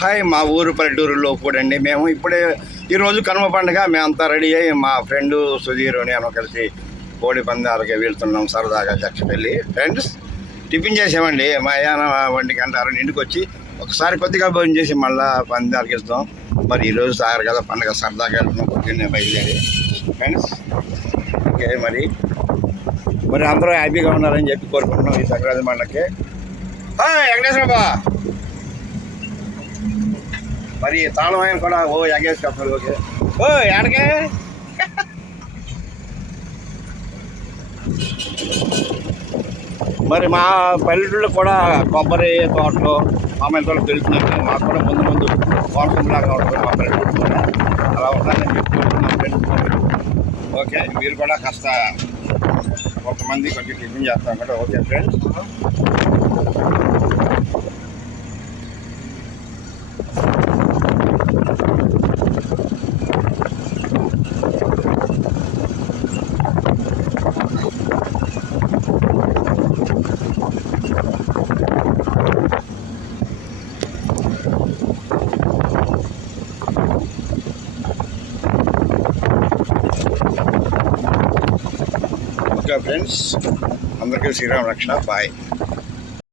Hi, మా ఊరు పల్లెటూరులో కూడా అండి. మేము ఇప్పుడే ఈరోజు కనుమ పండుగ మేమంతా రెడీ అయ్యి మా ఫ్రెండు సుధీర్ నేను కలిసి కోడి పందాలకి వెళ్తున్నాం సరదాగా చక్కపెళ్ళి. ఫ్రెండ్స్ టిఫిన్ చేసామండి. మా అయ్యాన 1 గంట 2 ఇంటికి వచ్చి ఒకసారి కొద్దిగా భోజనం చేసి మళ్ళీ పందాలకి వెళ్తాం. మరి ఈరోజు సాగరు కదా పండుగ, సరదాగా వెళ్తున్నాం పొద్దున్నే బయలుదేరి. ఫ్రెండ్స్ ఓకే, మరి అందరూ హ్యాపీగా ఉన్నారని చెప్పి కోరుకుంటున్నాం ఈ సంక్రాంతి పండుగకి. వెంకటేశ్వర బా మరి తాళం ఆయన కూడా ఎగేసి చెప్తారు. ఓకే ఎక్కడికే మరి మా పల్లెటూళ్ళు కూడా కొబ్బరి తోటలు మామిడి తోటలు పెరుగుతున్నాయి. మాకు కూడా ముందు కోనసంలాగా ఉంటుంది మా పల్లెటూళ్ళు కూడా. అలా ఉండాలని చెప్పుకుంటున్నాం. ఓకే, మీరు కూడా కాస్త కొంతమంది కొంచెం టిఫిన్ చేస్తాం కదా. ఓకే ఫ్రెండ్స్, ఓకే ఫ్రెండ్స్, అందరికీ శ్రీరామ రక్షణ. బాయ్.